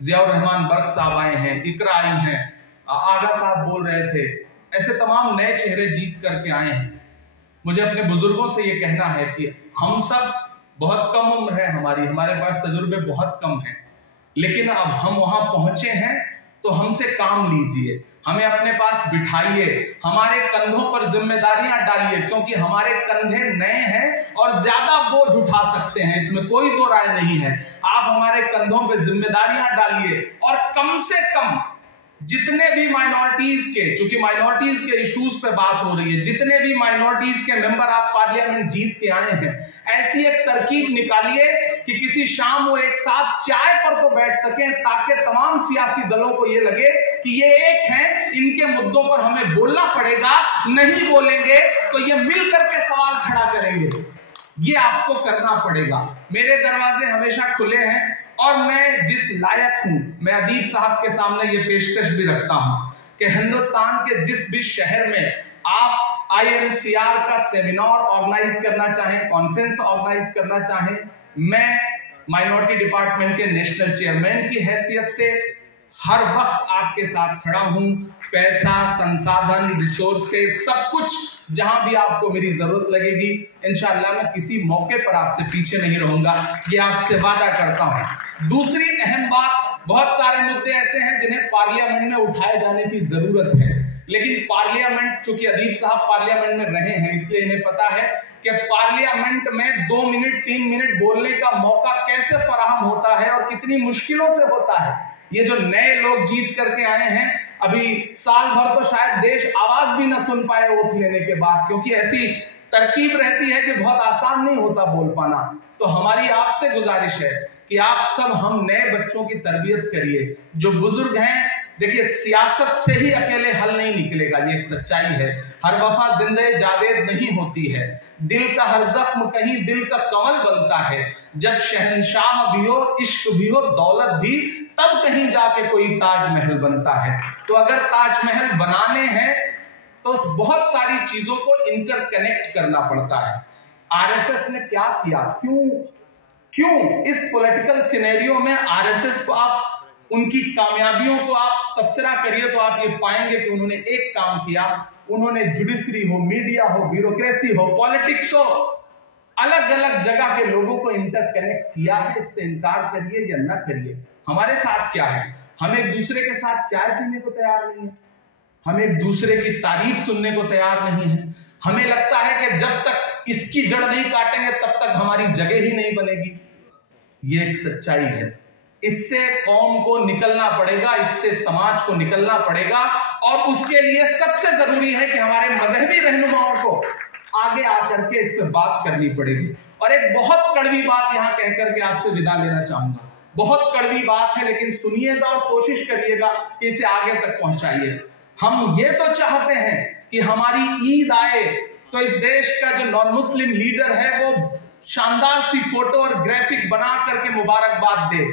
जियाउर रहमान बर्क साहब आए हैं, इकरा आई हैं, आगा साहब बोल रहे थे, ऐसे तमाम नए चेहरे जीत करके आए हैं। मुझे अपने बुजुर्गों से ये कहना है कि हम सब बहुत कम उम्र है हमारे पास तजुर्बे बहुत कम हैं, लेकिन अब हम वहां पहुंचे हैं तो हमसे काम लीजिए, हमें अपने पास बिठाइए, हमारे कंधों पर जिम्मेदारियां डालिए, क्योंकि हमारे कंधे नए हैं और ज्यादा बोझ उठा सकते हैं, इसमें कोई दो राय नहीं है। आप हमारे कंधों पे जिम्मेदारियां डालिए और कम से कम जितने भी माइनॉरिटीज के, चूंकि माइनॉरिटीज के इश्यूज पे बात हो रही है, जितने भी माइनॉरिटीज के मेंबर आप पार्लियामेंट जीत के आए हैं, ऐसी एक तरकीब निकालिए कि किसी शाम वो एक साथ चाय पर तो बैठ सकें, ताकि तमाम सियासी दलों को ये लगे कि ये एक हैं, इनके मुद्दों पर हमें बोलना पड़ेगा, नहीं बोलेंगे तो ये मिल करके सवाल खड़ा करेंगे। ये आपको करना पड़ेगा। मेरे दरवाजे हमेशा खुले हैं और मैं जिस लायक हूं, मैं अदीब साहब के सामने ये पेशकश भी रखता हूं कि हिंदुस्तान के जिस भी शहर में आप IMCR का सेमिनार ऑर्गेनाइज करना चाहें, कॉन्फ्रेंस ऑर्गेनाइज करना चाहें, मैं माइनॉरिटी डिपार्टमेंट के नेशनल चेयरमैन की हैसियत से हर वक्त आपके साथ खड़ा हूं। पैसा, संसाधन, रिसोर्सेज, सब कुछ जहां भी आपको मेरी जरूरत लगेगी, इंशाअल्लाह मैं किसी मौके पर आपसे पीछे नहीं रहूंगा, ये आपसे वादा करता हूं। दूसरी अहम बात, बहुत सारे मुद्दे ऐसे हैं जिन्हें पार्लियामेंट में उठाए जाने की जरूरत है, लेकिन पार्लियामेंट, चूंकि अदीब साहब पार्लियामेंट में रहे हैं इसलिए इन्हें पता है कि पार्लियामेंट में 2 मिनट 3 मिनट बोलने का मौका कैसे फराहम होता है और कितनी मुश्किलों से होता है। ये जो नए लोग जीत करके आए हैं, अभी साल भर तो शायद देश आवाज भी ना सुन पाए ओथ लेने के बाद, क्योंकि ऐसी तरकीब रहती है कि बहुत आसान नहीं होता बोल पाना। तो हमारी आपसे गुजारिश है कि आप सब हम नए बच्चों की तरबियत करिए। जो बुजुर्ग हैं, देखिए सियासत से ही अकेले हल नहीं निकलेगा, ये एक सच्चाई है। हर वफा जिंदे जावेद नहीं होती है, दिल का हर जख्म कहीं दिल का कमल बनता है। जब शहंशाह भी हो, इश्क भी हो, दौलत भी, तब कहीं जाके कोई ताजमहल बनता है। तो अगर ताजमहल बनाने हैं तो बहुत सारी चीजों को इंटरकनेक्ट करना पड़ता है। आरएसएस ने क्या किया, क्यों इस पॉलिटिकल सिनेरियो में आरएसएस को आप, उनकी कामयाबियों को आप तबसरा करिए तो आप ये पाएंगे कि उन्होंने एक काम किया, उन्होंने जुडिशरी हो, मीडिया हो, ब्यूरोक्रेसी हो, पॉलिटिक्स हो, अलग अलग जगह के लोगों को इंटरकनेक्ट किया है। इससे इनकार करिए या ना करिए। हमारे साथ क्या है, हम एक दूसरे के साथ चाय पीने को तैयार नहीं है, हम एक दूसरे की तारीफ सुनने को तैयार नहीं है। हमें लगता है कि जब तक इसकी जड़ नहीं काटेंगे तब तक हमारी जगह ही नहीं बनेगी। ये एक सच्चाई है। इससे कौम को निकलना पड़ेगा, इससे समाज को निकलना पड़ेगा, और उसके लिए सबसे जरूरी है कि हमारे मजहबी रहनुमाओं को आगे आकर के इस पर बात करनी पड़ेगी। और एक बहुत कड़वी बात यहां कहकर के आपसे विदा लेना चाहूंगा। बहुत कड़वी बात है, लेकिन सुनिएगा और कोशिश करिएगा कि इसे आगे तक पहुंचाइए। हम ये तो चाहते हैं कि हमारी ईद आए तो इस देश का जो नॉन मुस्लिम लीडर है वो शानदार सी फोटो और ग्राफिक बना करके मुबारकबाद दे।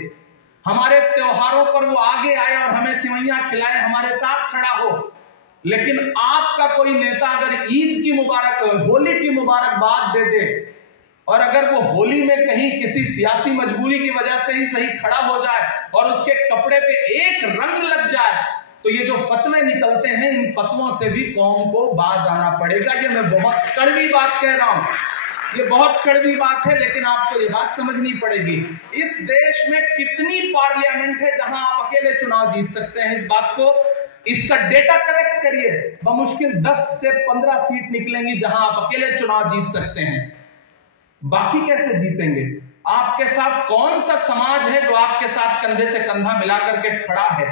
हमारे त्योहारों पर वो आगे आए और हमें सिवैयां खिलाए, हमारे साथ खड़ा हो। लेकिन आपका कोई नेता अगर ईद की होली की मुबारकबाद दे दे, और अगर वो होली में कहीं किसी सियासी मजबूरी की वजह से ही सही खड़ा हो जाए और उसके कपड़े पे एक रंग लग जाए, तो ये जो फतवे निकलते हैं, इन फतवों से भी कौम को बाज आना पड़ेगा। ये मैं बहुत कड़वी बात कह रहा हूं, ये बहुत कड़वी बात है, लेकिन आपको ये बात समझनी पड़ेगी। इस देश में कितनी पार्लियामेंट है जहां आप अकेले चुनाव जीत सकते हैं, इस बात को, इसका डेटा कलेक्ट करिए। बमुश्किल 10 से 15 सीट निकलेंगी जहां आप अकेले चुनाव जीत सकते हैं। बाकी कैसे जीतेंगे? आपके साथ कौन सा समाज है जो आपके साथ कंधे से कंधा मिलाकर के खड़ा है?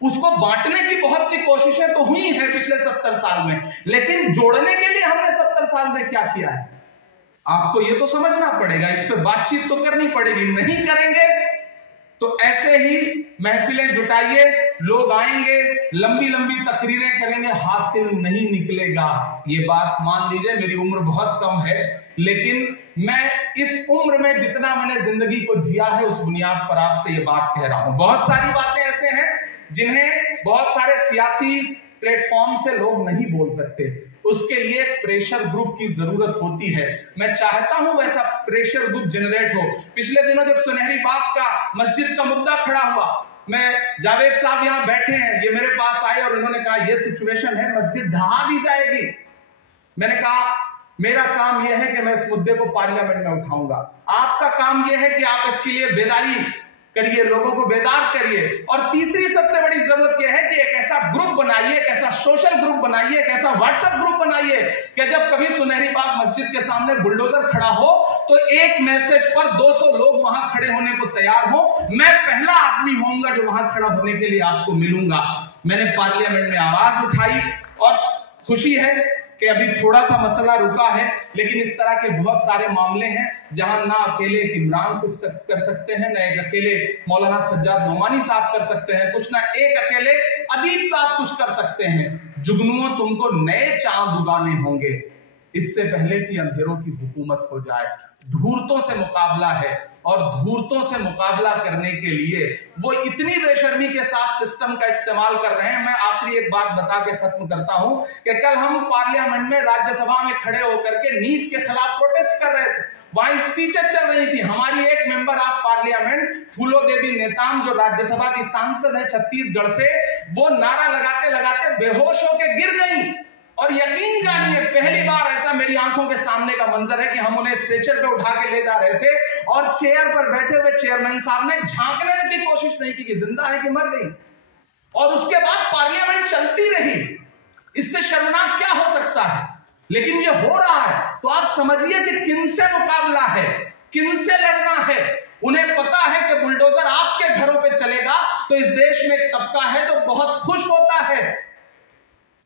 उसको बांटने की बहुत सी कोशिशें तो हुई हैं पिछले 70 साल में, लेकिन जोड़ने के लिए हमने 70 साल में क्या किया है? आपको ये तो समझना पड़ेगा, इस पे बातचीत तो करनी पड़ेगी। नहीं करेंगे तो ऐसे ही महफिलें जुटाइए, लोग आएंगे, लंबी लंबी तकरीरें करेंगे, हासिल नहीं निकलेगा। ये बात मान लीजिए, मेरी उम्र बहुत कम है, लेकिन मैं इस उम्र में जितना मैंने जिंदगी को जिया है उस बुनियाद पर आपसे ये बात कह रहा हूं। बहुत सारी बातें ऐसे हैं जिन्हें बहुत सारे सियासी प्लेटफॉर्म से लोग नहीं बोल सकते, उसके लिए प्रेशर ग्रुप की जरूरत होती है। मैं चाहता हूं वैसा प्रेशर ग्रुप जनरेट हो। पिछले दिनों जब सुनहरी बाग का मस्जिद का मुद्दा खड़ा हुआ, मैं जावेद साहब यहां बैठे हैं, ये मेरे पास आए और उन्होंने कहा ये सिचुएशन है, मस्जिद ढहा दी जाएगी। मैंने कहा मेरा काम यह है कि मैं इस मुद्दे को पार्लियामेंट में उठाऊंगा, आपका काम यह है कि आप इसके लिए बेदारी करिए, लोगों को बेदार करिए। और तीसरी सबसे बड़ी जरूरत यह है कि एक ऐसा ग्रुप बनाइए, एक ऐसा सोशल ग्रुप बनाइए, एक ऐसा व्हाट्सएप ग्रुप बनाइए कि जब कभी सुनहरी बाग मस्जिद के सामने बुलडोजर खड़ा हो तो एक मैसेज पर 200 लोग वहां खड़े होने को तैयार हो। मैं पहला आदमी होऊंगा जो वहां खड़ा होने के लिए आपको मिलूंगा। मैंने पार्लियामेंट में आवाज उठाई और खुशी है कि अभी थोड़ा सा मसला रुका है, लेकिन इस तरह के बहुत सारे मामले हैं जहां ना अकेले इमरान कुछ कर सकते हैं, ना एक अकेले मौलाना सज्जाद नोमानी साहब कर सकते हैं कुछ, ना एक अकेले अदीब साहब कुछ कर सकते हैं। जुगनुओं तुमको नए चांद उगाने होंगे इससे पहले कि अंधेरों की हुकूमत हो जाए। धूर्तों से मुकाबला है और धूर्तों से मुकाबला करने के लिए वो इतनी बेशर्मी के साथ सिस्टम का इस्तेमाल कर रहे हैं। मैं आखिरी एक बात बता के खत्म करता हूं कि कल हम पार्लियामेंट में राज्यसभा में खड़े होकर के नीट के खिलाफ प्रोटेस्ट कर रहे थे, वहां स्पीचें चल रही थी। हमारी एक मेंबर ऑफ पार्लियामेंट फूलो देवी नेताम जो राज्यसभा की सांसद है छत्तीसगढ़ से, वो नारा लगाते लगाते बेहोश होकर गिर गई। और यकीन जानिए पहली बार ऐसा मेरी आंखों के सामने का मंजर है कि हम उन्हें स्ट्रेचर पे उठा के ले जा रहे थे और चेयर पर बैठे हुए चेयरमैन साहब ने झांकने की कोशिश नहीं की कि जिंदा है कि मर गई, और उसके बाद पार्लियामेंट चलती रही। इससे शर्मनाक क्या हो सकता है? लेकिन ये हो रहा है तो आप समझिए कि किनसे मुकाबला है, किनसे लड़ना है। उन्हें पता है कि बुलडोजर आपके घरों पे चलेगा तो इस देश में एक तबका है जो बहुत खुश होता है।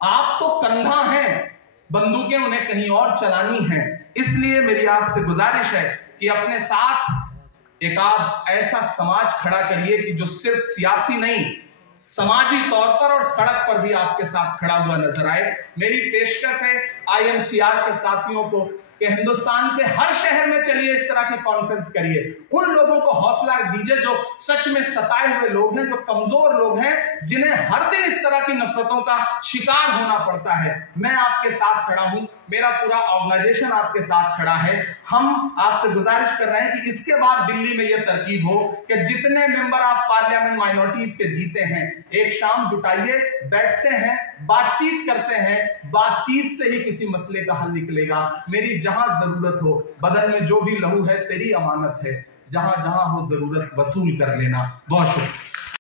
आप तो कंधा हैं, बंदूकें उन्हें कहीं और चलानी हैं। इसलिए मेरी आपसे गुजारिश है कि अपने साथ एक आध ऐसा समाज खड़ा करिए कि जो सिर्फ सियासी नहीं, समाजी तौर पर और सड़क पर भी आपके साथ खड़ा हुआ नजर आए। मेरी पेशकश है IMCR के साथियों को कि हिंदुस्तान के हर शहर में चलिए, इस तरह की कॉन्फ्रेंस करिए, उन लोगों को हौसला दीजिए जो सच में सताए हुए लोग हैं, जो कमजोर लोग हैं, जिन्हें हर दिन इस तरह की नफरतों का शिकार होना पड़ता है। मैं आपके साथ खड़ा हूं, मेरा पूरा ऑर्गेनाइजेशन आपके साथ खड़ा है। हम आपसे गुजारिश कर रहे हैं कि इसके बाद दिल्ली में यह तरकीब हो कि जितने मेंबर ऑफ पार्लियामेंट माइनॉरिटीज के जीते हैं, एक शाम जुटाइए, बैठते हैं, बातचीत करते हैं, बातचीत से ही किसी मसले का हल निकलेगा। मेरी जहां जरूरत हो, बदन में जो भी लहू है तेरी अमानत है, जहां जहां हो जरूरत वसूल कर लेना। बहुत शुक्रिया।